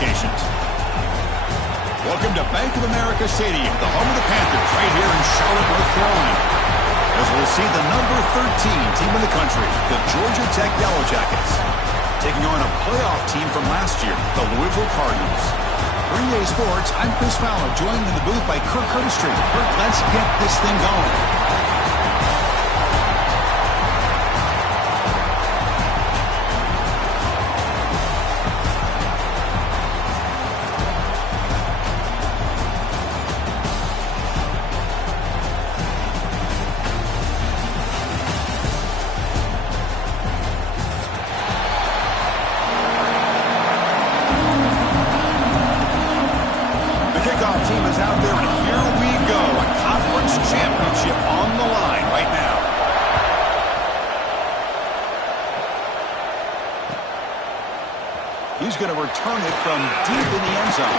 qualifications. Welcome to Bank of America Stadium, the home of the Panthers, right here in Charlotte, North Carolina. As we'll see the number 13 team in the country, the Georgia Tech Yellow Jackets, taking on a playoff team from last year, the Louisville Cardinals. For EA Sports, I'm Chris Fowler, joined in the booth by Kirk Herbstreit. Kirk, let's get this thing going. Team is out there, and here we go. A conference championship on the line right now. He's going to return it from deep in the end zone.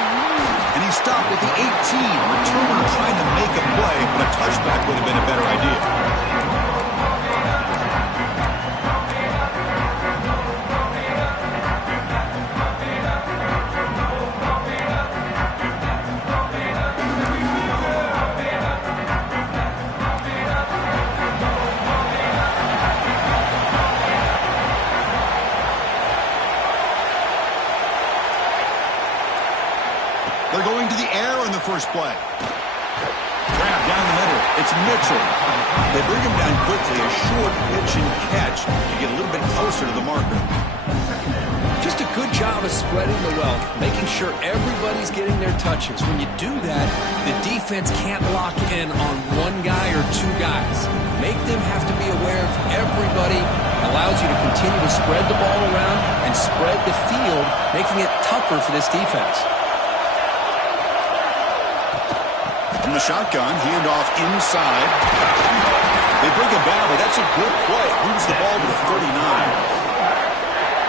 And he stopped at the 18. Returner trying to make a play, but a touchback would have been a better idea. They're going to the air in the first play. Grab down the middle. It's Mitchell. They bring him down quickly. A short pitch and catch to get a little bit closer to the marker. Just a good job of spreading the wealth, making sure everybody's getting their touches. When you do that, the defense can't lock in on one guy or two guys. Make them have to be aware of everybody. Allows you to continue to spread the ball around and spread the field, making it tougher for this defense. From the shotgun, handoff inside. They bring him down, but that's a good play. Moves the ball to the 39.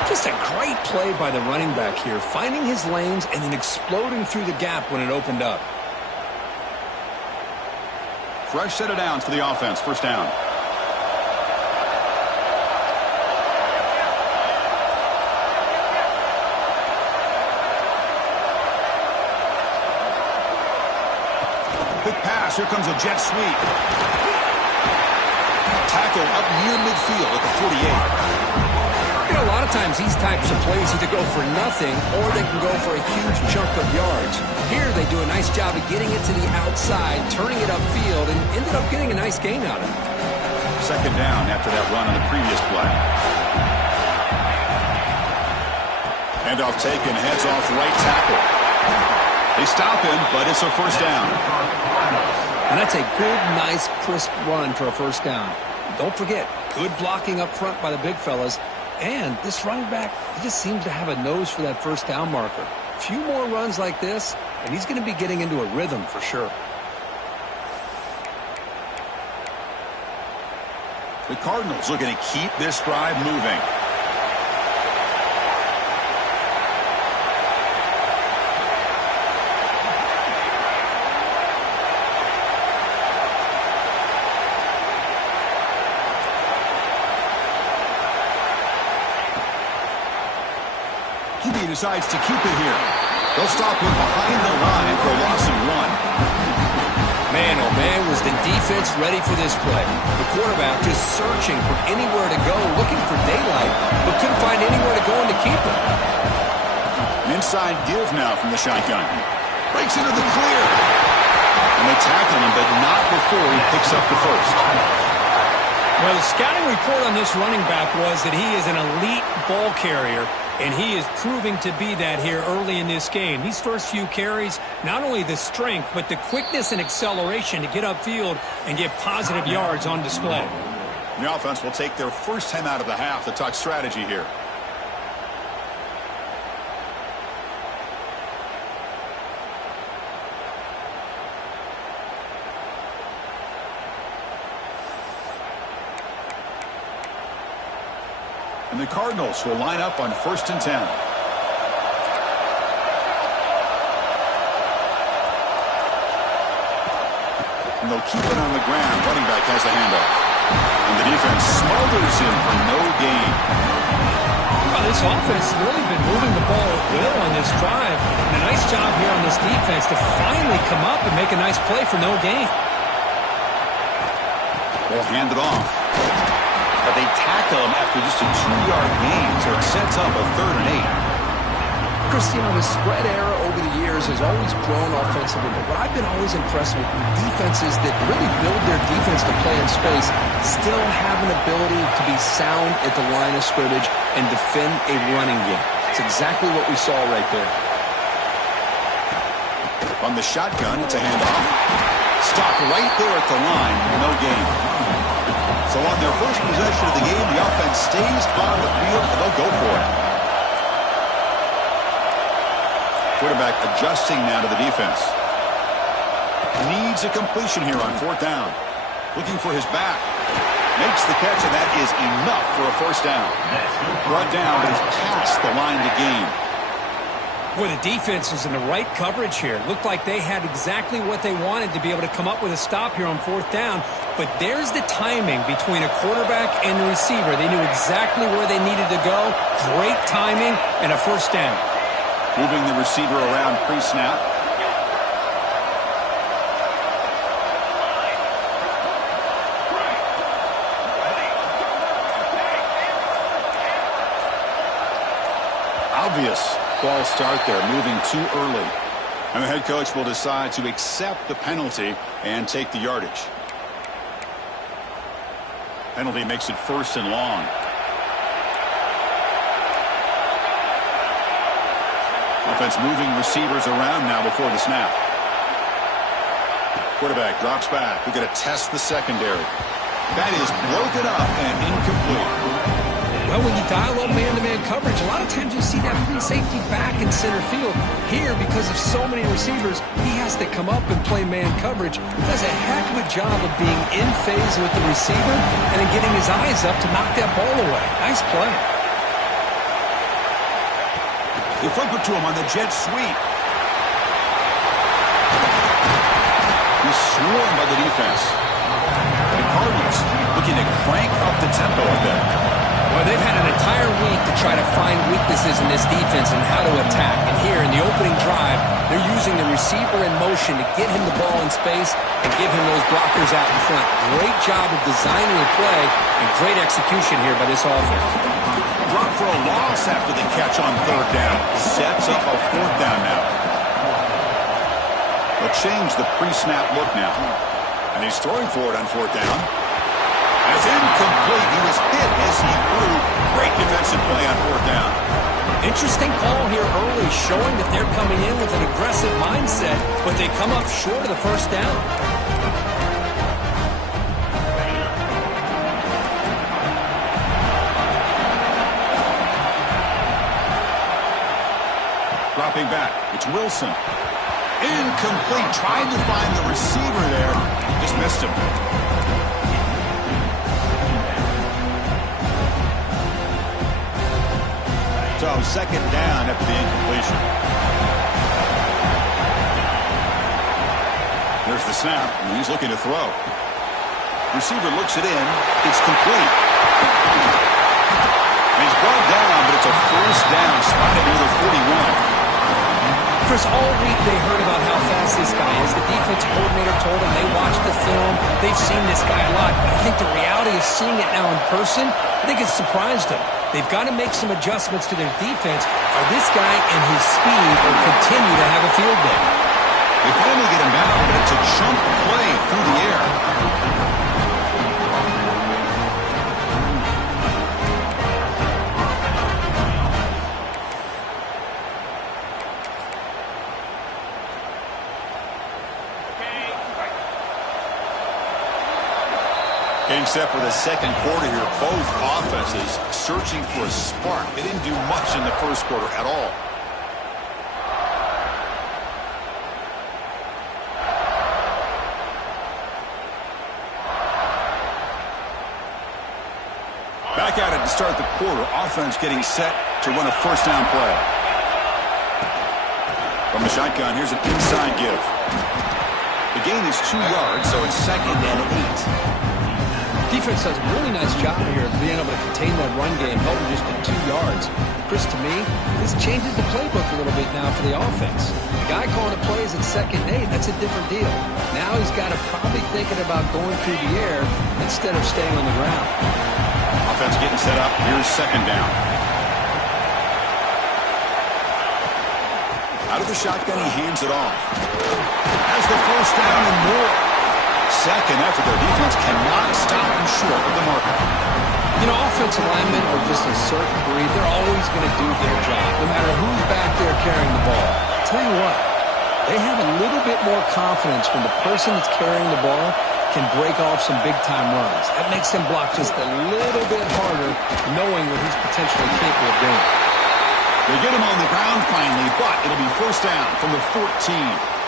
Just a great play by the running back here, finding his lanes and then exploding through the gap when it opened up. Fresh set of downs for the offense. First down. Quick pass. Here comes a jet sweep. Tackle up near midfield at the 48. You know, a lot of times these types of plays either go for nothing or they can go for a huge chunk of yards. Here they do a nice job of getting it to the outside, turning it upfield, and ended up getting a nice gain out of it. Second down after that run on the previous play. Handoff taken, heads off right tackle. They stop him, but it's a first down. And that's a good, nice, crisp run for a first down. Don't forget, good blocking up front by the big fellas. And this running back, he just seems to have a nose for that first down marker. A few more runs like this, and he's going to be getting into a rhythm for sure. The Cardinals looking to keep this drive moving. QB decides to keep it here. They'll stop him behind the line for a loss of 1. Man, oh man, was the defense ready for this play. The quarterback just searching for anywhere to go, looking for daylight, but couldn't find anywhere to go and to keep it. An inside give now from the shotgun. Breaks into the clear. And they tackle him, but not before he picks up the first. Well, the scouting report on this running back was that he is an elite ball carrier, and he is proving to be that here early in this game. These first few carries, not only the strength, but the quickness and acceleration to get upfield and get positive yards on display. The offense will take their first time out of the half to talk strategy here. And the Cardinals will line up on 1st and 10. And they'll keep it on the ground. Running back has the handoff. And the defense smothers him for no gain. Well, this offense has really been moving the ball at will on this drive. And a nice job here on this defense to finally come up and make a nice play for no gain. Ball handed off. But they tackle him after just a 2-yard gain, so it sets up a 3rd and 8. Christian, the spread era over the years has always grown offensively, but what I've been always impressed with defenses that really build their defense to play in space still have an ability to be sound at the line of scrimmage and defend a running game. It's exactly what we saw right there. On the shotgun, it's a handoff. Stopped right there at the line, no gain. So on their first possession of the game, the offense stays on the field, and they'll go for it. Quarterback adjusting now to the defense. Needs a completion here on 4th down. Looking for his back. Makes the catch, and that is enough for a 1st down. Brought down, but he's past the line to gain. Boy, the defense was in the right coverage here. Looked like they had exactly what they wanted to be able to come up with a stop here on 4th down. But there's the timing between a quarterback and the receiver. They knew exactly where they needed to go. Great timing and a 1st down. Moving the receiver around pre-snap. Obvious false start there, moving too early. And the head coach will decide to accept the penalty and take the yardage. Penalty makes it 1st and long. Offense moving receivers around now before the snap. Quarterback drops back. We're going to test the secondary. That is broken up and incomplete. Well, when you dial up man-to-man coverage, a lot of times you see that free safety back in center field. Here, because of so many receivers, he has to come up and play man coverage. He does a heck of a job of being in phase with the receiver and then getting his eyes up to knock that ball away. Nice play. They flip it to him on the jet sweep. He's swarmed by the defense. The Cardinals looking to crank up the tempo a bit. Well, they've had an entire week to try to find weaknesses in this defense and how to attack. And here in the opening drive, they're using the receiver in motion to get him the ball in space and give him those blockers out in front. Great job of designing the play and great execution here by this offense. Drop for a loss after the catch on 3rd down. Sets up a 4th down now. They'll change the pre-snap look now. And he's throwing for it on 4th down. And it's incomplete. He was hit as he threw. Great defensive play on 4th down. Interesting call here early, showing that they're coming in with an aggressive mindset, but they come up short of the 1st down. Dropping back, it's Wilson. Incomplete, tried to find the receiver there. Just missed him. So 2nd down after the incompletion. There's the snap, and he's looking to throw. Receiver looks it in. It's complete. And he's brought down, but it's a 1st down, spotted near the 41. Chris, all week they heard about how fast this guy is. The defense coordinator told them they watched the film. They've seen this guy a lot. But I think the reality of seeing it now in person, I think it's surprised them. They've got to make some adjustmts to their defense, or this guy and his speed will continue to have a field day. They finally get him down, but it's a chunk play through the air. Getting set for the 2nd quarter here. Both offenses searching for a spark. They didn't do much in the 1st quarter at all. Back at it to start the quarter. Offense getting set to run a 1st down play. From the shotgun, here's an inside give. The gain is 2 yards, so it's 2nd and 8. Defense does a really nice job here of being able to contain that run game, held him just to 2 yards. Chris, to me, this changes the playbook a little bit now for the offense. The guy calling the plays at 2nd and 8, that's a different deal. Now he's got to probably thinking about going through the air instead of staying on the ground. Offense getting set up. Here's 2nd down. Out of the shotgun, he hands it off. Has the 1st down and more. 2nd effort. Their defense cannot stop him short of the marker. You know, offensive linemen are just a certain breed. They're always going to do their job, no matter who's back there carrying the ball. I'll tell you what, they have a little bit more confidence when the person that's carrying the ball can break off some big-time runs. That makes them block just a little bit harder, knowing what he's potentially capable of doing. They get him on the ground finally, but it'll be 1st down from the 14.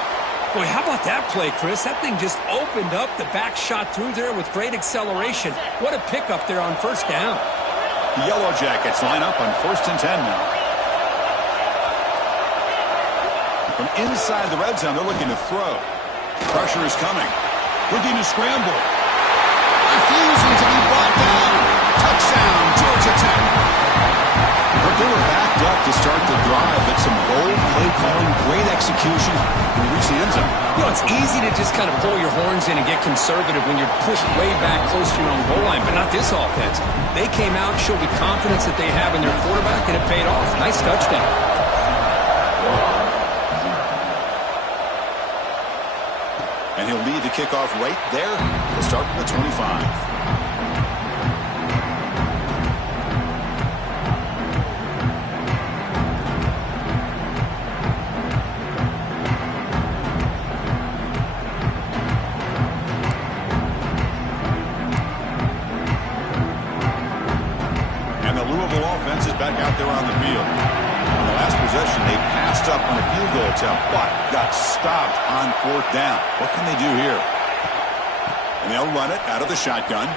Boy, how about that play, Chris? That thing just opened up. The back shot through there with great acceleration. What a pickup there on 1st down. The Yellow Jackets line up on 1st and 10 now. From inside the red zone, they're looking to throw. Pressure is coming. Looking to scramble. Refusing to be brought down. Touchdown, Georgia Tech. But they were backed up to start the drive, but some bold play calling, great execution, and reach the end zone. You know, it's easy to just kind of pull your horns in and get conservative when you're pushed way back close to your own goal line, but not this offense. They came out, showed the confidence that they have in their quarterback, and it paid off. Nice touchdown. And he'll lead the kickoff right there. He'll start from the 25. Back out there on the field. On the last possession, they passed up on a field goal attempt, but got stopped on 4th down. What can they do here? And they'll run it out of the shotgun.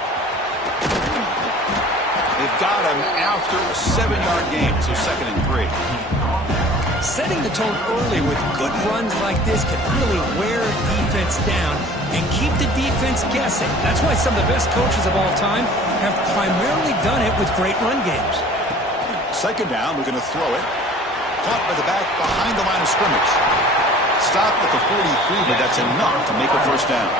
They've got him after a 7-yard gain, so 2nd and 3. Setting the tone early with good runs like this can really wear a defense down and keep the defense guessing. That's why some of the best coaches of all time have primarily done it with great run games. 2nd down, we're going to throw it. Caught by the back behind the line of scrimmage. Stopped at the 43, but that's enough to make a 1st down.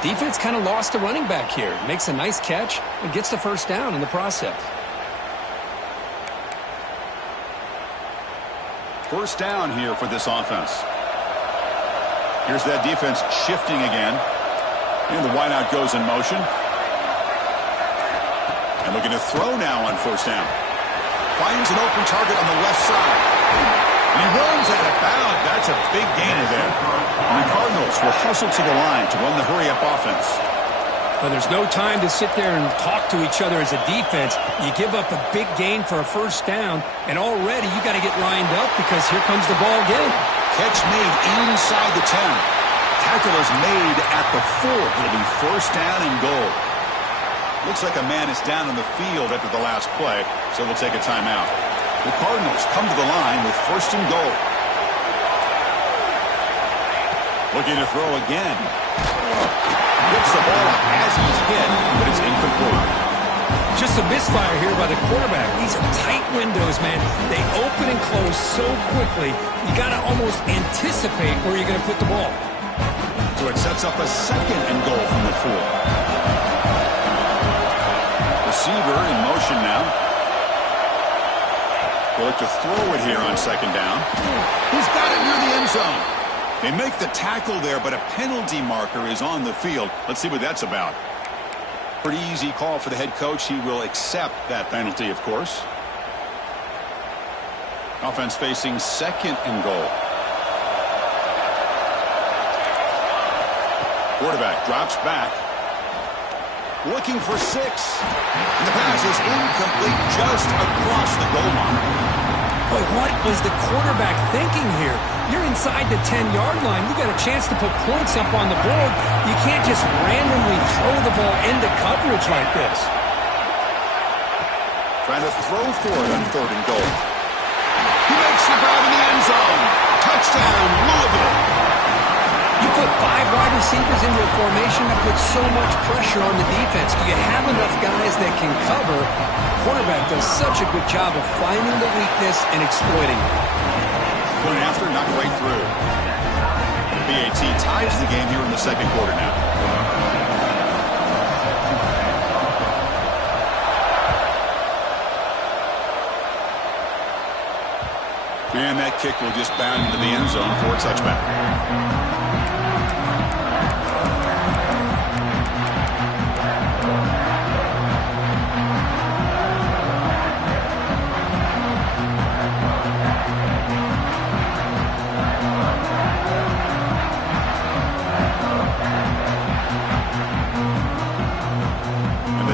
Defense kind of lost the running back here. Makes a nice catch and gets the 1st down in the process. 1st down here for this offense. Here's that defense shifting again. And the wideout goes in motion. And looking to throw now on 1st down. Finds an open target on the left side. And he runs out of bounds. That's a big gainer there. And the Cardinals will hustle to the line to run the hurry-up offense. Well, there's no time to sit there and talk to each other as a defense. You give up a big gain for a 1st down, and already you got to get lined up because here comes the ball again. Catch made inside the 10. Tackle is made at the 4. It'll be 1st down and goal. Looks like a man is down on the field after the last play, so they'll take a timeout. The Cardinals come to the line with 1st and goal. Looking to throw again. Gets the ball as he's hit, but it's incomplete. Just a misfire here by the quarterback. These are tight windows, man. They open and close so quickly, you got to almost anticipate where you're going to put the ball. So it sets up a 2nd and goal from the 4. Receiver in motion now. They look to throw it here on 2nd down. He's got it near the end zone. They make the tackle there, but a penalty marker is on the field. Let's see what that's about. Pretty easy call for the head coach. He will accept that penalty, of course. Offense facing 2nd and goal. Quarterback drops back. Looking for 6. And the pass is incomplete just across the goal line. Boy, what was the quarterback thinking here? You're inside the 10-yard line. You got a chance to put points up on the board. You can't just randomly throw the ball into coverage like this. Trying to throw for it on 3rd and goal. He makes the grab in the end zone. Touchdown, Louisville. You put 5 wide receivers into a formation that puts so much pressure on the defense. Do you have enough guys that can cover? Quarterback does such a good job of finding the weakness and exploiting it. Point after, knocked right through. BAT ties the game here in the second quarter now. And that kick will just bound into the end zone for a touchback.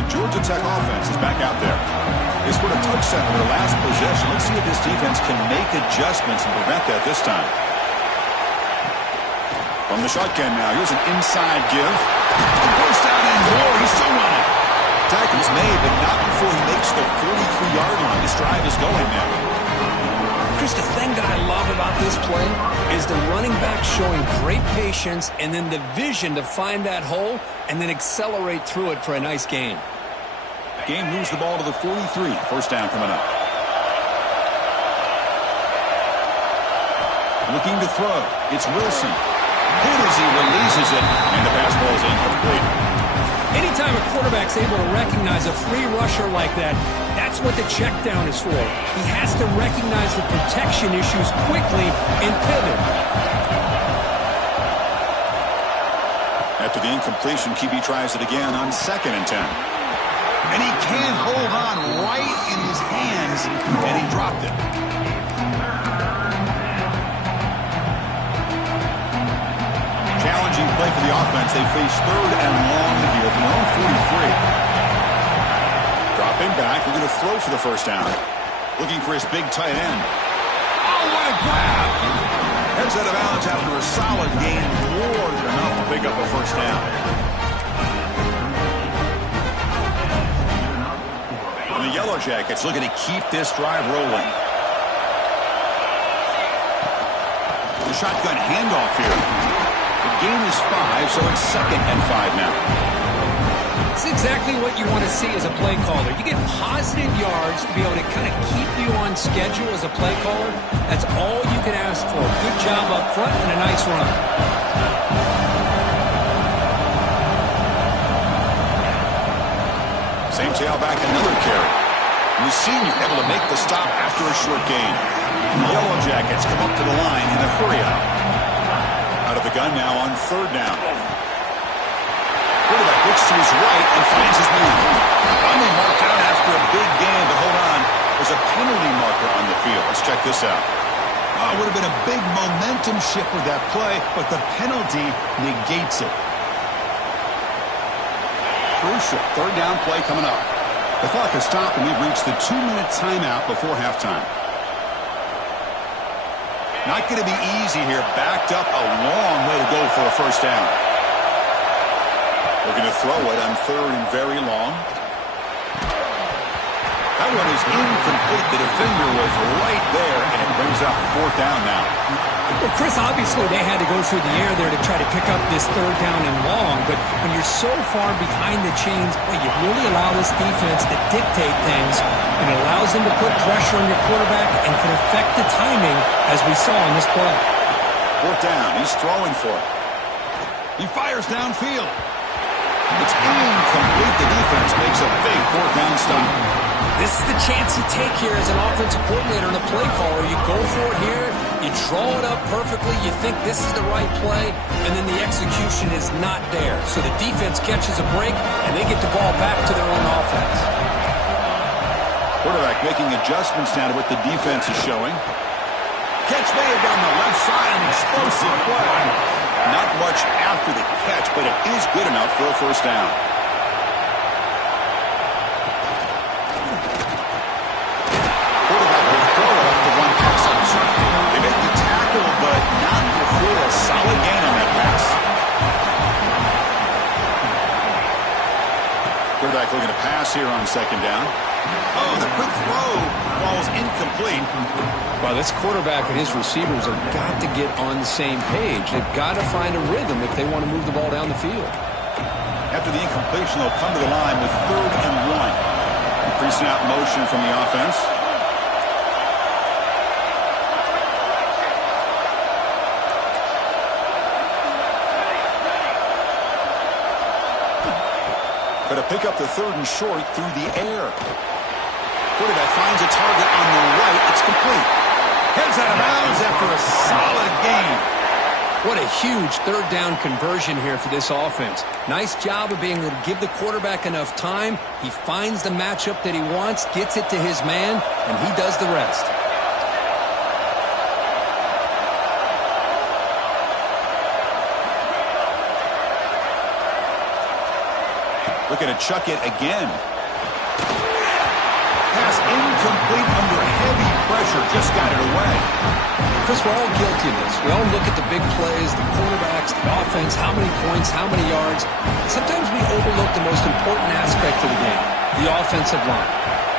Georgia Tech offense is back out there. They scored a touchdown on their last possession. Let's see if this defense can make adjustments and prevent that this time. From the shotgun now, here's an inside give. Burst out and more. He's still running. Tackle's made, but not before he makes the 43-yard line. This drive is going now. Chris, the thing that I love about this play is the running back showing great patience and then the vision to find that hole and then accelerate through it for a nice gain. Game moves the ball to the 43. First down coming up. Looking to throw. It's Wilson. Hit as he releases it, and the pass ball is incomplete. Anytime a quarterback's able to recognize a free rusher like that, that's what the check down is for. He has to recognize the protection issues quickly and pivot. After the incompletion, QB tries it again on 2nd and 10. And he can't hold on right in his hands, and he dropped it. Challenging play for the offense. They face 3rd and long here from their own 43. Dropping back. We're going to throw for the first down. Looking for his big tight end. Oh, what a grab! Heads out of bounds after a solid gain. More than enough to pick up a first down. And the Yellow Jackets looking to keep this drive rolling. The shotgun handoff here. The gain is 5, so it's 2nd and 5 now. It's exactly what you want to see as a play caller. You get positive yards to be able to kind of keep you on schedule as a play caller. That's all you can ask for. Good job up front and a nice run. Same tailback, another carry. Senior able to make the stop after a short gain. The Yellow Jackets come up to the line in a hurry up. Out of the gun now on 3rd down. Quarterback looks to his right and finds his man. Finally marked out after a big gain, but hold on. There's a penalty marker on the field. Let's check this out. Oh, it would have been a big momentum shift with that play, but the penalty negates it. Crucial 3rd down play coming up. The clock has stopped, and we've reached the 2-minute timeout before halftime. Not going to be easy here. Backed up a long way to go for a first down. We're going to throw it on 3rd and very long. That one is incomplete. The defender was right there, and it brings up 4th down now. Well, Chris, obviously they had to go through the air there to try to pick up this 3rd down and long, but when you're so far behind the chains, boy, you really allow this defense to dictate things, and it allows them to put pressure on your quarterback and can affect the timing, as we saw in this play. 4th down. He's throwing for it. He fires downfield. It's incomplete. The defense makes a big 4th down stop. This is the chance you take here as an offensive coordinator and a play caller. You go for it here, you draw it up perfectly, you think this is the right play, and then the execution is not there. So the defense catches a break, and they get the ball back to their own offense. Quarterback making adjustments now to what the defense is showing. Catch made on the left side, an explosive play. Not much after the catch, but it is good enough for a first down. They make the tackle, but not before a solid gain on that pass. Quarterback looking to pass here on 2nd down. Oh, the quick throw falls incomplete. Well, this quarterback and his receivers have got to get on the same page. They've got to find a rhythm if they want to move the ball down the field. After the incompletion, they'll come to the line with 3rd and 1. Pre-snap motion from the offense. Going to pick up the 3rd and short through the air. Quarterback finds a target on the right. It's complete. Heads out of bounds after a solid gain. What a huge 3rd down conversion here for this offense. Nice job of being able to give the quarterback enough time. He finds the matchup that he wants, gets it to his man, and he does the rest. Looking to chuck it again. Pass incomplete under heavy pressure. Just got it away. Chris, we're all guilty of this. We all look at the big plays, the quarterbacks, the offense, how many points, how many yards. Sometimes we overlook the most important aspect of the game, the offensive line.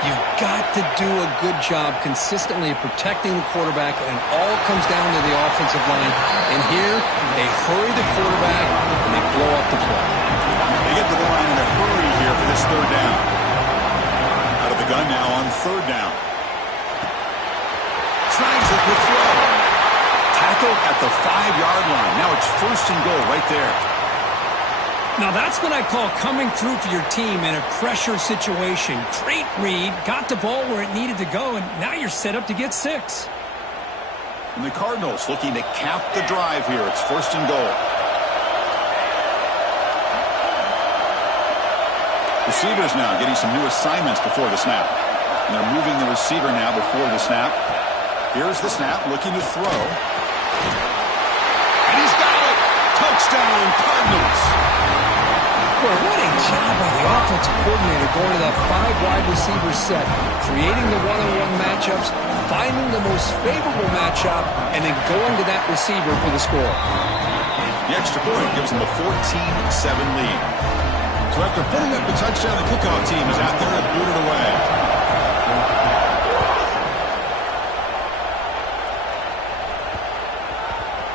You've got to do a good job consistently protecting the quarterback, and it all comes down to the offensive line. And here, they hurry the quarterback, and they blow up the play. They get to the line in a hurry here for this 3rd down. Out of the gun now on 3rd down. Tries it with throw. Tackled at the 5-yard line. Now it's 1st and goal right there. Now that's what I call coming through for your team in a pressure situation. Great read, got the ball where it needed to go, and now you're set up to get 6. And the Cardinals looking to cap the drive here. It's 1st and goal. Receivers now getting some new assignments before the snap. And they're moving the receiver now before the snap. Here's the snap, looking to throw. And he's got it! Touchdown, Cardinals! Boy, what a job by the offensive coordinator going to that 5-wide receiver set, creating the one-on-one matchups, finding the most favorable matchup, and then going to that receiver for the score. The extra point gives them a 14-7 lead. So after putting up the touchdown, the kickoff team is out there to boot it away.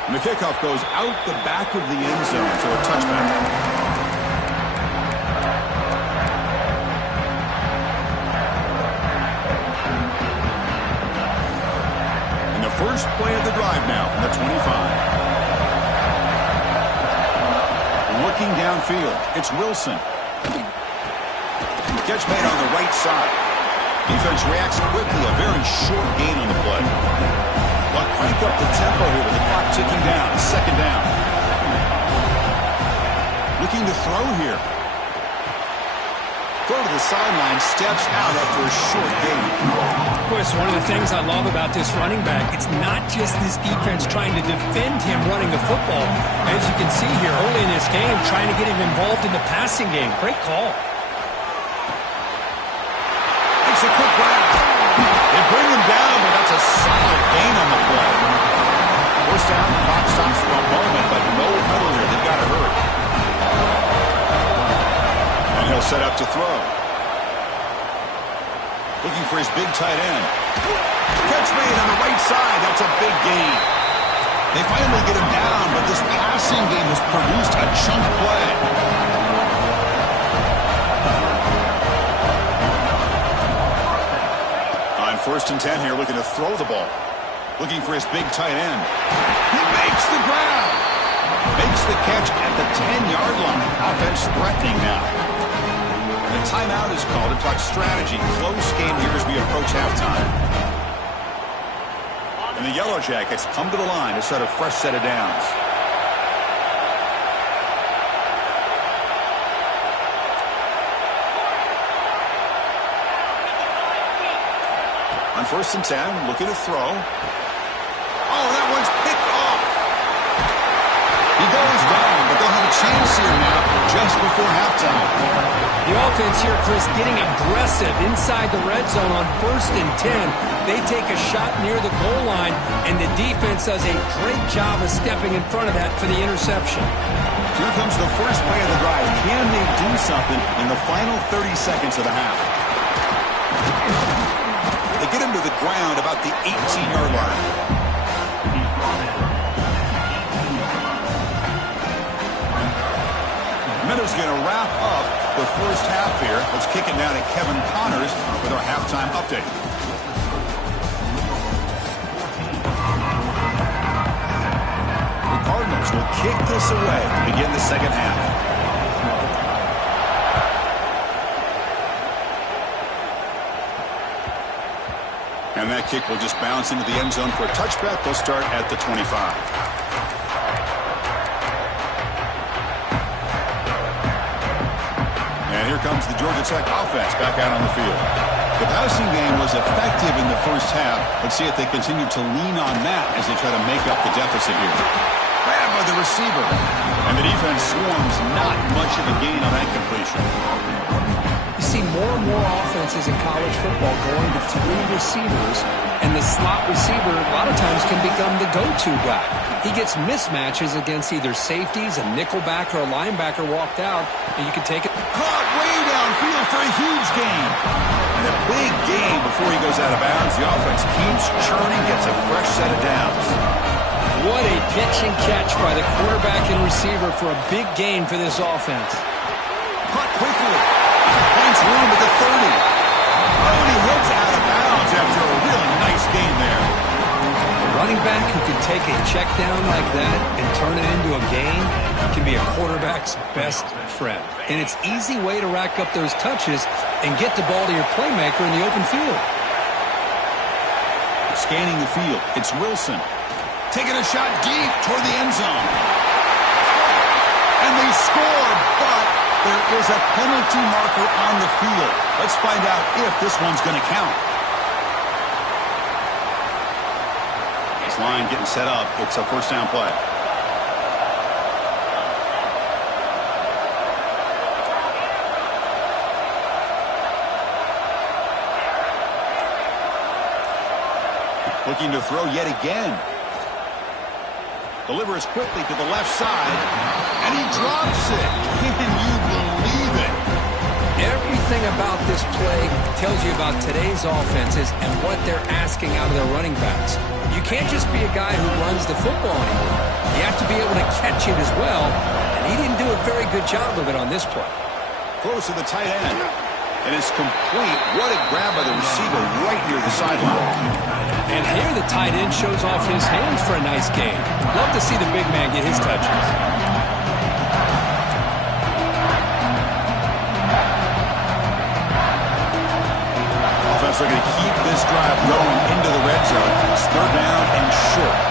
And the kickoff goes out the back of the end zone, so a touchback. And the first play of the drive now from the 25. Looking downfield, it's Wilson. Catch made on the right side. Defense reacts quickly, a very short gain on the play. But crank up the tempo here with the clock ticking down. 2nd down. Looking to throw here. Throw to the sideline, steps out after a short gain. Of course, one of the things I love about this running back, it's not just this defense trying to defend him running the football. As you can see here early in this game, trying to get him involved in the passing game. Great call. Makes a quick grab. They bring him down, but that's a solid gain on the play. 1st down, the clock stops for a moment, but no huddle here. They've got to hurry. And he'll set up to throw. Looking for his big tight end. Catch made on the right side. That's a big gain. They finally get him down, but this passing game has produced a chunk play. On 1st and 10 here, looking to throw the ball. Looking for his big tight end. He makes the grab. Makes the catch at the 10-yard line. Offense threatening now. The timeout is called to talk strategy. Close game here as we approach halftime. And the Yellow Jackets come to the line to set a fresh set of downs. On 1st and 10, looking to throw. Oh, that one's picked off. He goes down, but they'll have a chance here now just before halftime. The offense here, Chris, getting aggressive inside the red zone on 1st and 10. They take a shot near the goal line, and the defense does a great job of stepping in front of that for the interception. Here comes the first play of the drive. Can they do something in the final 30 seconds of the half? get him to the ground about the 18-yard line. Miller's going to wrap up the first half here. Let's kick it now to Kevin Connors with our halftime update. The Cardinals will kick this away to begin the second half. And that kick will just bounce into the end zone for a touchback. They'll start at the 25. And here comes the Georgia Tech offense back out on the field. The passing game was effective in the first half. Let's see if they continue to lean on that as they try to make up the deficit here. Grabbed by the receiver. And the defense swarms not much of a gain on that completion. You see more and more offenses in college football going to 3 receivers, and the slot receiver a lot of times can become the go-to guy. He gets mismatches against either safeties, a nickelback, or a linebacker walked out, and you can take it. Caught way downfield for a huge gain. And a big gain before he goes out of bounds. The offense keeps churning, gets a fresh set of downs. What a pitch and catch by the quarterback and receiver for a big gain for this offense. Caught quickly. Finds room at the 30. Oh, and he heads out of bounds after a really nice gain there. A running back who can take a check down like that and turn it into a gain can be a quarterback's best friend. And it's an easy way to rack up those touches and get the ball to your playmaker in the open field. Scanning the field, it's Wilson. Taking a shot deep toward the end zone. And they score, but there is a penalty marker on the field. Let's find out if this one's going to count. This line getting set up. It's a first down play. Looking to throw yet again. Delivers quickly to the left side. And he drops it. Can you believe it? Everything about this play tells you about today's offenses and what they're asking out of their running backs. You can't just be a guy who runs the football anymore. You have to be able to catch it as well, and he didn't do a very good job of it on this play. Close to the tight end. And it's complete. What a grab by the receiver right near the sideline. And here the tight end shows off his hands for a nice gain. Love to see the big man get his touches. Offense are going to keep this drive going into the red zone. It's third down and short.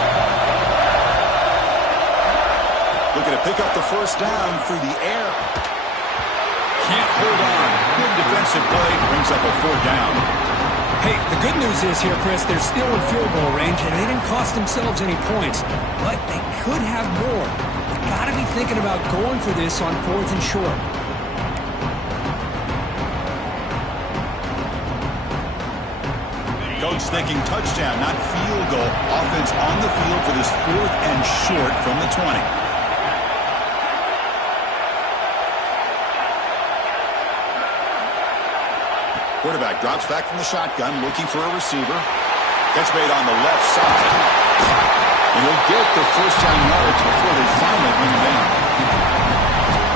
Looking to pick up the first down through the air. Can't hold on. Good defensive play. Brings up a fourth down. Hey, the good news is here, Chris, they're still in field goal range, and they didn't cost themselves any points. But they could have more. They've got to be thinking about going for this on 4th and short. Coach thinking touchdown, not field goal. Offense on the field for this 4th and short from the 20. Quarterback drops back from the shotgun, looking for a receiver. Catch made on the left side. And he'll get the first down yards before they finally bring him down.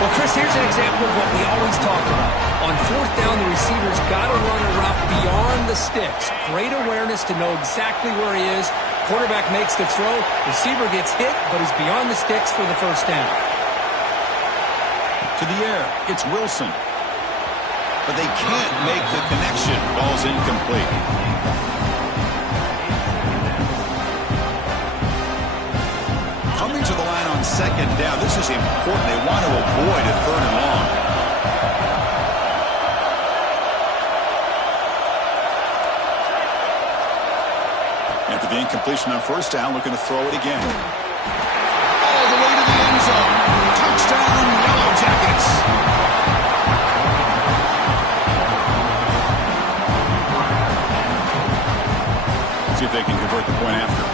Well, Chris, here's an example of what we always talk about. On 4th down, the receiver's got to run a route beyond the sticks. Great awareness to know exactly where he is. Quarterback makes the throw. Receiver gets hit, but he's beyond the sticks for the first down. To the air, it's Wilson. But they can't make the connection. Ball's incomplete. Coming to the line on second down. This is important. They want to avoid a 3rd and long. After the incompletion on first down, looking to throw it again. All the way to the end zone. Touchdown, Yellow Jackets. See if they can convert the point after.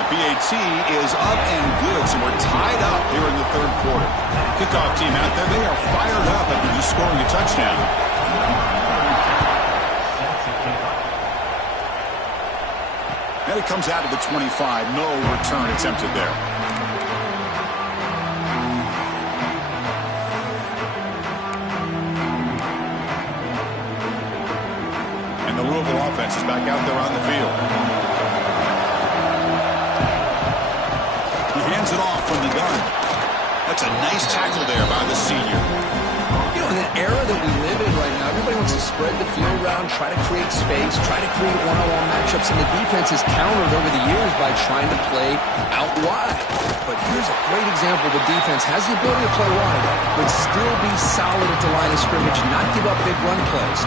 The PAT is up and good, so we're tied up here in the 3rd quarter. Kickoff team out there, they are fired up after just scoring a touchdown. And it comes out of the 25. No return attempted there. And the Louisville offense is back out there on the field. He hands it off from the gun. That's a nice tackle there by the senior. You know, in the era that we live in right now, everybody wants to spread the field around, try to create space, try to create one-on-one matchups, and the defense is countered over the years by trying to play out wide. But here's a great example. The defense has the ability to play wide, but still be solid at the line of scrimmage, not give up big run plays.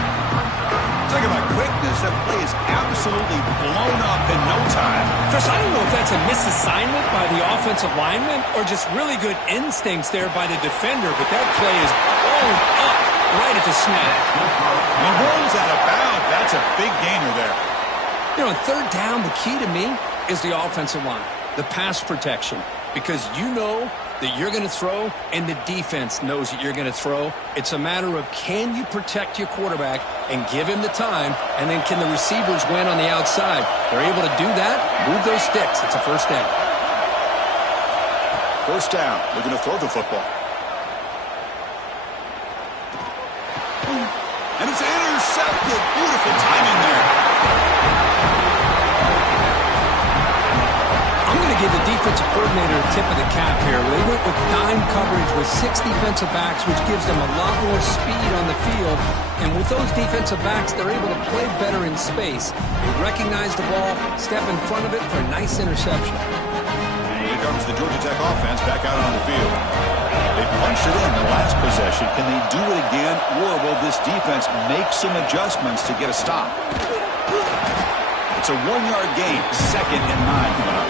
Talk about quickness. That play is absolutely blown up in no time. Chris, I don't know if that's a misassignment by the offensive lineman or just really good instincts there by the defender, but that play is blown up right at the snap. Mahomes out of bounds. That's a big gainer there. You know, on third down, the key to me is the offensive line, the pass protection, because you know that you're going to throw and the defense knows that you're going to throw. It's a matter of can you protect your quarterback and give him the time, and then can the receivers win on the outside? They're able to do that, move those sticks. It's a first down. First down. They're going to throw the football. And it's intercepted. Beautiful timing there. I'm going to give the defensive coordinator a tip of the cap here. They went with dime coverage with 6 defensive backs, which gives them a lot more speed on the field. And with those defensive backs, they're able to play better in space. They recognize the ball, step in front of it for a nice interception. Here comes the Georgia Tech offense back out on the field. They punched it in the last possession. Can they do it again, or will this defense make some adjustments to get a stop? It's a 1-yard gain, 2nd and 9 coming up.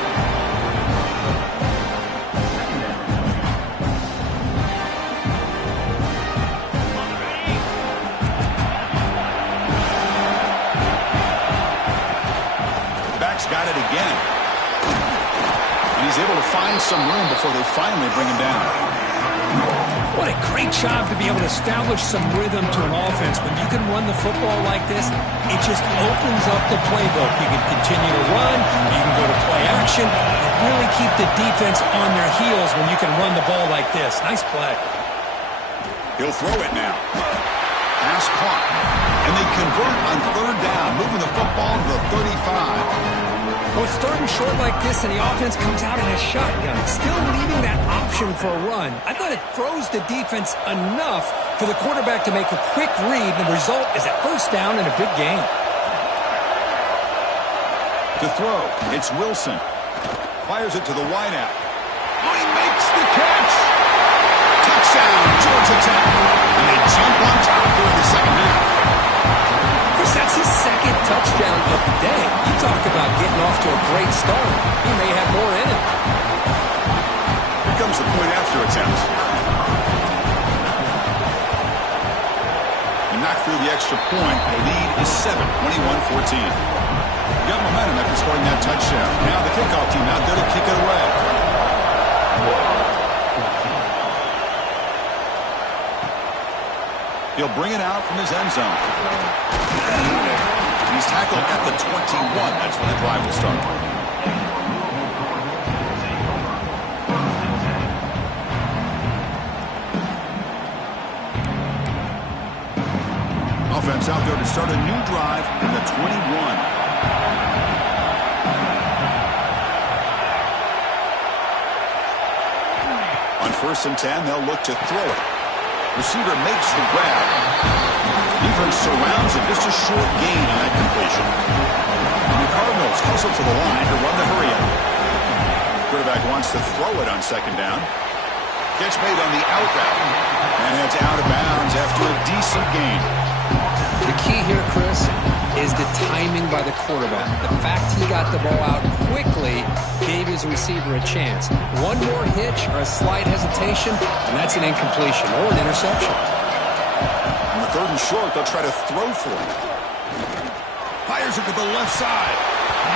Got it again. And he's able to find some room before they finally bring him down. What a great job to be able to establish some rhythm to an offense. When you can run the football like this, it just opens up the playbook. You can continue to run. You can go to play action. And really keep the defense on their heels when you can run the ball like this. Nice play. He'll throw it now. Pass caught. And they convert on third down, moving the football to the 35. Well, starting short like this and the offense comes out in a shotgun, still leaving that option for a run. I thought it throws the defense enough for the quarterback to make a quick read. The result is a first down and a big gain. To throw, it's Wilson. Fires it to the wideout. Oh, he makes the catch. Touchdown, Georgia Tech. And they jump on top here in the second half. Chris, that's his 2nd touchdown of the day. You talk about getting off to a great start. He may have more in it. Here comes the point after attempt. And knocked through the extra point. The lead is 7, 21-14. Got momentum after scoring that touchdown. Now the kickoff team out there to kick it away. He'll bring it out from his end zone. He's tackled at the 21. That's when the drive will start. Offense out there to start a new drive from the 21. On 1st and 10, they'll look to throw it. Receiver makes the grab. Defense surrounds it. Just a short gain on that completion. And the Cardinals hustle to the line to run the hurry up. Quarterback wants to throw it on 2nd down. Catch made on the out route. And heads out of bounds after a decent gain. The key here, Chris, is the timing by the quarterback. The fact he got the ball out quickly gave his receiver a chance. One more hitch or a slight hesitation, and that's an incompletion or an interception. On the 3rd and short, they'll try to throw for it. Fires it to the left side.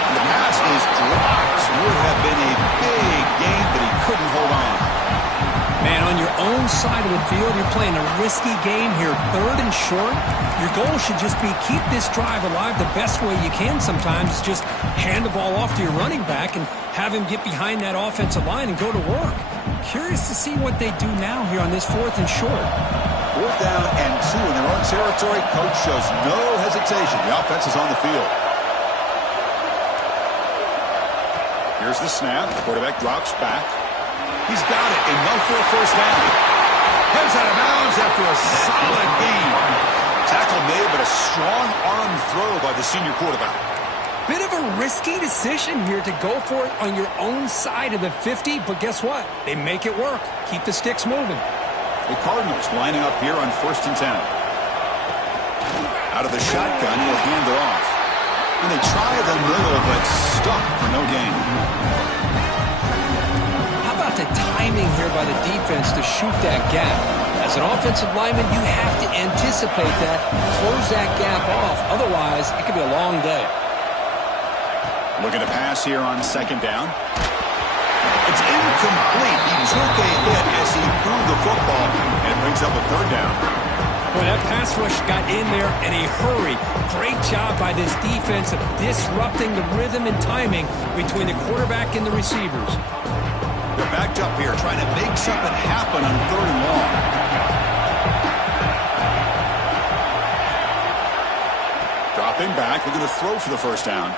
And the pass is dropped. Would have been a big gain, but he couldn't hold on. Man, on your own side of the field. You're playing a risky game here, 3rd and short. Your goal should just be keep this drive alive the best way you can sometimes. Just hand the ball off to your running back and have him get behind that offensive line and go to work. Curious to see what they do now here on this 4th and short. 4th down and 2 in their own territory. Coach shows no hesitation. The offense is on the field. Here's the snap. The quarterback drops back. He's got it. Enough for a first down. Heads out of bounds after a solid gain. Tackle made, but a strong arm throw by the senior quarterback. Bit of a risky decision here to go for it on your own side of the 50, but guess what? They make it work. Keep the sticks moving. The Cardinals lining up here on 1st and 10. Out of the shotgun, he'll hand it off. And they try the middle, but stuck for no gain. How about the timing here by the defense to shoot that gap? As an offensive lineman, you have to anticipate that, close that gap off. Otherwise, it could be a long day. Looking to pass here on 2nd down. It's incomplete. He took a hit as he threw the football, and it brings up a 3rd down. Well, that pass rush got in there in a hurry. Great job by this defense of disrupting the rhythm and timing between the quarterback and the receivers. They're backed up here trying to make something happen on 3rd and long. Dropping back, looking to throw for the first down.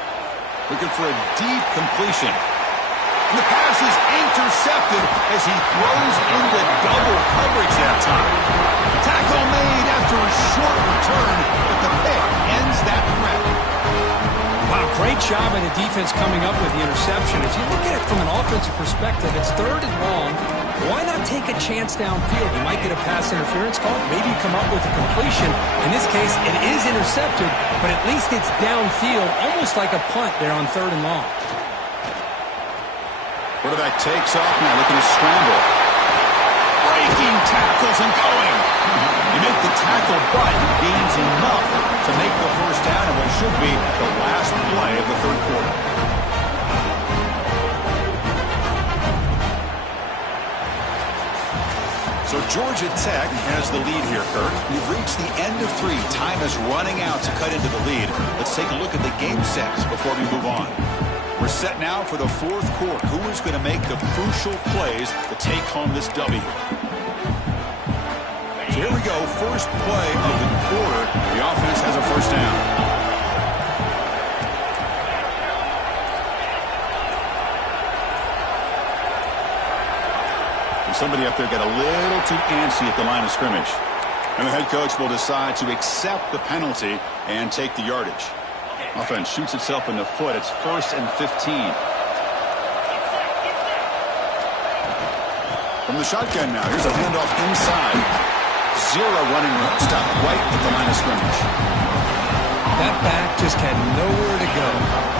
Looking for a deep completion. And the pass is intercepted as he throws into double coverage that time. Tackle made after a short return, but the pick ends that threat. Wow, great job by the defense coming up with the interception. If you look at it from an offensive perspective, it's 3rd and long. Why not take a chance downfield? You might get a pass interference call. Maybe you come up with a completion. In this case, it is intercepted, but at least it's downfield, almost like a punt there on 3rd and long. Quarterback takes off now, looking to scramble. Breaking tackles and going. You make the tackle, but gains enough to make the first down in what should be the last play of the 3rd quarter. So Georgia Tech has the lead here, Kirk. We've reached the end of 3. Time is running out to cut into the lead. Let's take a look at the game sets before we move on. We're set now for the 4th quarter. Who is going to make the crucial plays to take home this W? So here we go. First play of the quarter. The offense has a first down. And somebody up there got a little too antsy at the line of scrimmage. And the head coach will decide to accept the penalty and take the yardage. Offense shoots itself in the foot. It's 1st and 15. From the shotgun now. Here's a handoff inside. 0 running room. Stop right at the line of scrimmage. That back just had nowhere to go.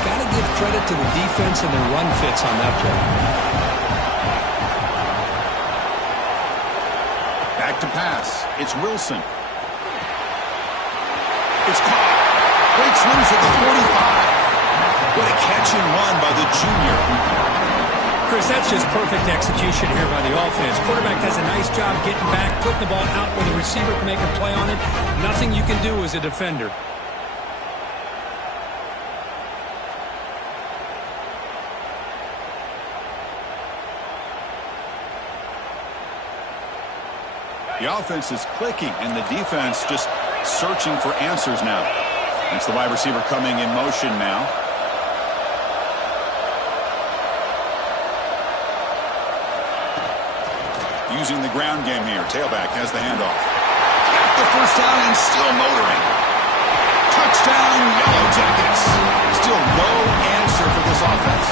Got to give credit to the defense and their run fits on that play. Back to pass. It's Wilson. It's caught. Breaks loose at the 45. What a catch and run by the junior. Chris, that's just perfect execution here by the offense. Quarterback does a nice job getting back, putting the ball out where the receiver can make a play on it. Nothing you can do as a defender. The offense is clicking, and the defense just searching for answers now. It's the wide receiver coming in motion now. Using the ground game here. Tailback has the handoff. Got the first down and still motoring. Touchdown, Yellow Jackets. Still no answer for this offense.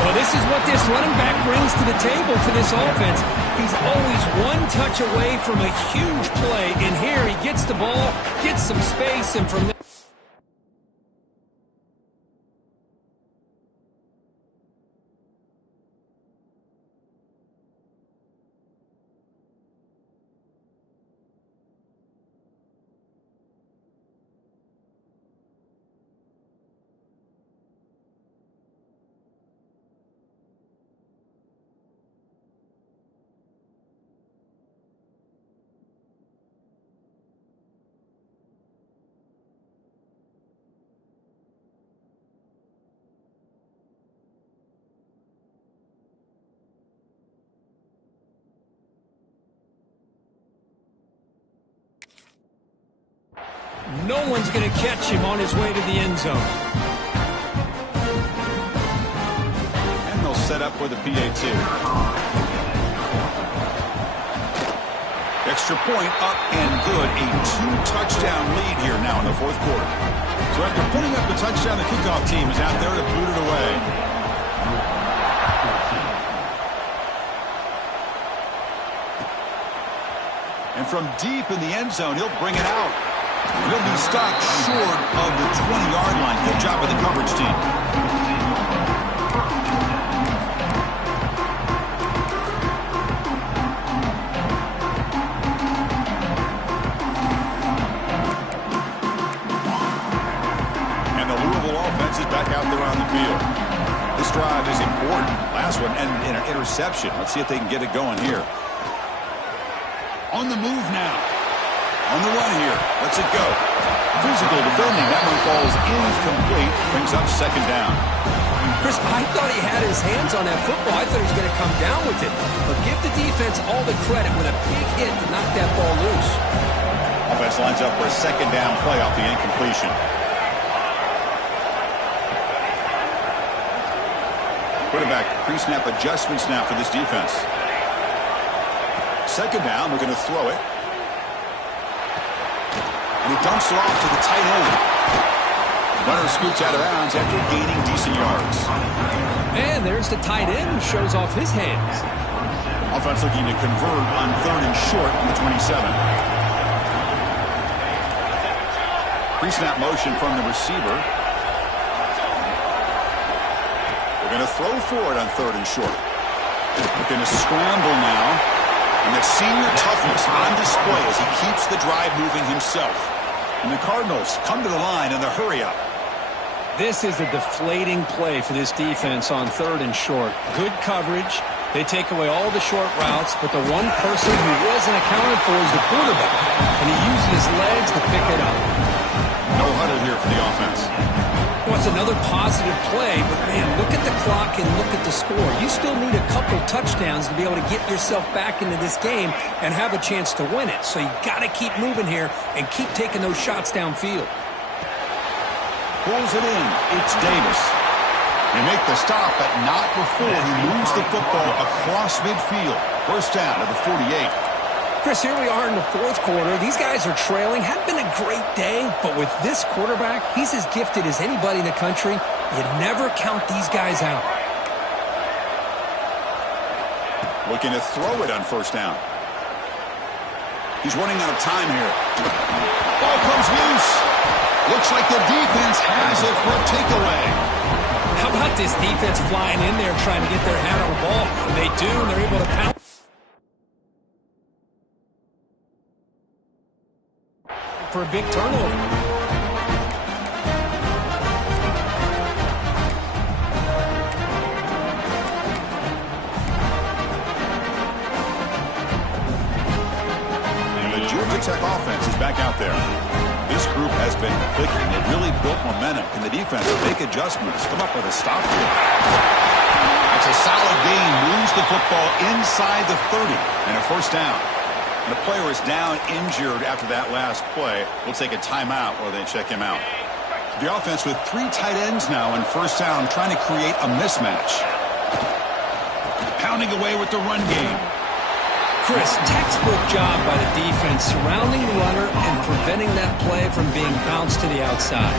Well, this is what this running back brings to the table for this offense. He's always one touch away from a huge play. And here he gets the ball, gets some space, and from there. no one's going to catch him on his way to the end zone. And they'll set up with a PAT. Extra point up and good. A 2-touchdown lead here now in the fourth quarter. So after putting up the touchdown, the kickoff team is out there to boot it away. And from deep in the end zone, he'll bring it out. He'll be stopped short of the 20-yard line. Good job with the coverage team. And the Louisville offense is back out there on the field. This drive is important. Last one, and an interception. Let's see if they can get it going here. On the move now. On the run here. Let's it go. Physical defending. That one falls incomplete. Brings up second down. Chris, I thought he had his hands on that football. I thought he was going to come down with it. But give the defense all the credit with a big hit to knock that ball loose. Offense lines up for a second down play off the incompletion. Quarterback pre-snap adjustments now for this defense. Second down, we're going to throw it. And he dumps it off to the tight end. Runner scoots out of bounds after gaining decent yards. And there's the tight end who shows off his hands. Offense looking to convert on 3rd and short from the 27. Pre-snap motion from the receiver. We're going to throw for it on 3rd and short. Looking to scramble now. And the senior toughness on display as he keeps the drive moving himself. And the Cardinals come to the line in the hurry-up. This is a deflating play for this defense on 3rd and short. Good coverage. They take away all the short routes, but the one person who wasn't accounted for is the quarterback. And he used his legs to pick it up. No huddle here for the offense. Well, it's another positive play, but man, look at the clock and look at the score. You still need a couple touchdowns to be able to get yourself back into this game and have a chance to win it. So you got to keep moving here and keep taking those shots downfield. Pulls it in. It's Davis. They make the stop, but not before he moves the football across midfield. First down at the 48. Chris, here we are in the fourth quarter. These guys are trailing. Hadn't been a great day, but with this quarterback, he's as gifted as anybody in the country. You never count these guys out. Looking to throw it on first down. He's running out of time here. Ball comes loose. Looks like the defense has it for a takeaway. How about this defense flying in there trying to get their hand on the ball? And they do, and they're able to pound. For a big turnover. And the Georgia Tech offense is back out there. This group has been clicking. It really built momentum. Can the defense make adjustments? Come up with a stop here. It's a solid gain. Moves the football inside the 30 and a first down. And the player is down injured after that last play. We'll take a timeout while they check him out. The offense with 3 tight ends now on first down, trying to create a mismatch. Pounding away with the run game. Chris, textbook job by the defense surrounding the runner and preventing that play from being bounced to the outside.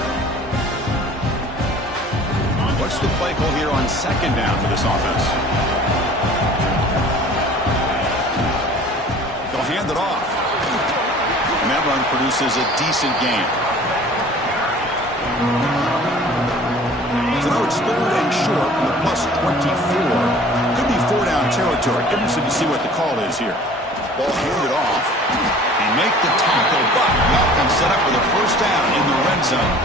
What's the play call here on second down for this offense? They'll hand it off. And that run produces a decent gain. So now it's 3rd and short from the plus 24. Could be 4-down territory. Interested to see what the call is here. Ball handed off. They make the tackle, but the offense set up with a first down in the red zone.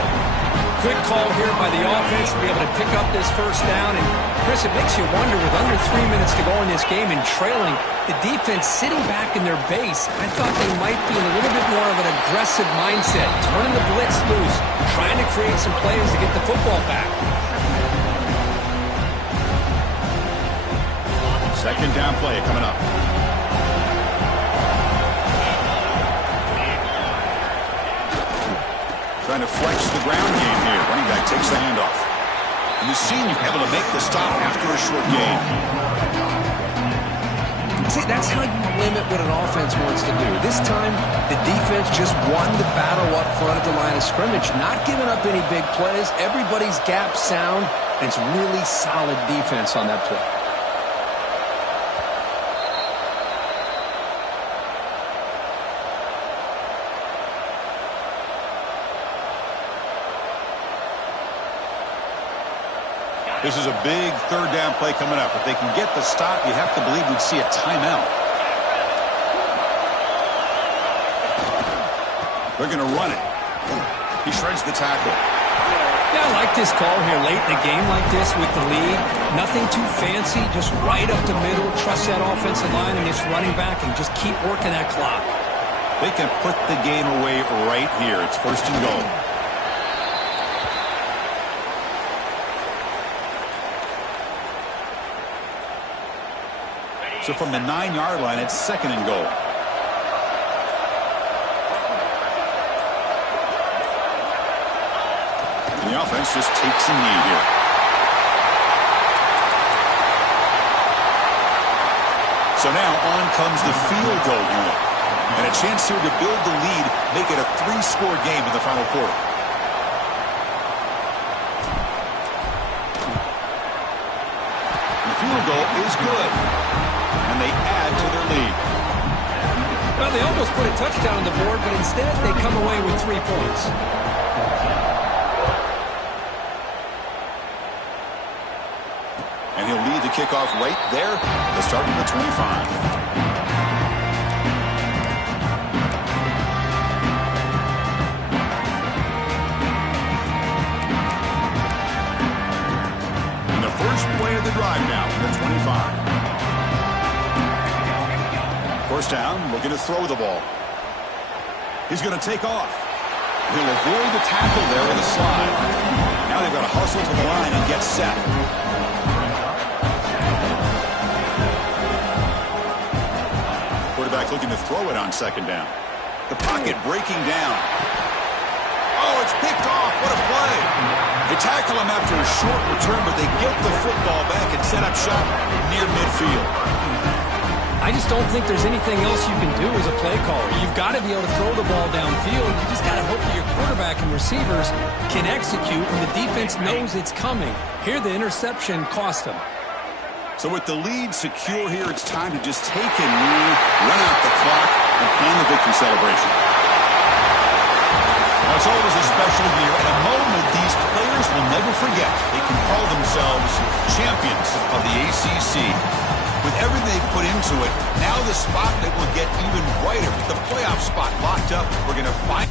Good call here by the offense to be able to pick up this first down. And, Chris, it makes you wonder, with under 3 minutes to go in this game and trailing, the defense sitting back in their base, I thought they might be in a little bit more of an aggressive mindset, turning the blitz loose, trying to create some plays to get the football back. Second down play coming up. Trying to flex the ground game here. Running back takes the handoff. And the senior able to make the stop after a short gain. See, that's how you limit what an offense wants to do. This time, the defense just won the battle up front at the line of scrimmage, not giving up any big plays. Everybody's gap sound, and it's really solid defense on that play. This is a big third down play coming up. If they can get the stop, you have to believe we'd see a timeout. They're going to run it. He shreds the tackle. Yeah, I like this call here late in the game like this with the lead. Nothing too fancy, just right up the middle. Trust that offensive line and this running back and just keep working that clock. They can put the game away right here. It's 1st and goal. So from the 9-yard line, it's 2nd and goal. And the offense just takes a knee here. So now on comes the field goal unit. And a chance here to build the lead, make it a 3-score game in the final quarter. And the field goal is good. And they add to their lead. Well, they almost put a touchdown on the board, but instead they come away with 3 points. And he'll lead the kickoff right there. They'll start at the 25. And the first play of the drive now at the 25. First down, looking to throw the ball. He's going to take off. He'll avoid the tackle there with a slide. Now they've got to hustle to the line and get set. Quarterback looking to throw it on 2nd down. The pocket breaking down. Oh, it's picked off. What a play. They tackle him after a short return, but they get the football back and set up shop near midfield. I just don't think there's anything else you can do as a play caller. You've got to be able to throw the ball downfield. You just got to hope that your quarterback and receivers can execute and the defense knows it's coming. Here, the interception cost them. So with the lead secure here, it's time to just take a knee, run out the clock, and plan the victory celebration. Now, it's always a special year and a moment these players will never forget. They can call themselves champions of the ACC. With everything they put into it, now the spotlight will get even brighter. With the playoff spot locked up, we're going to find...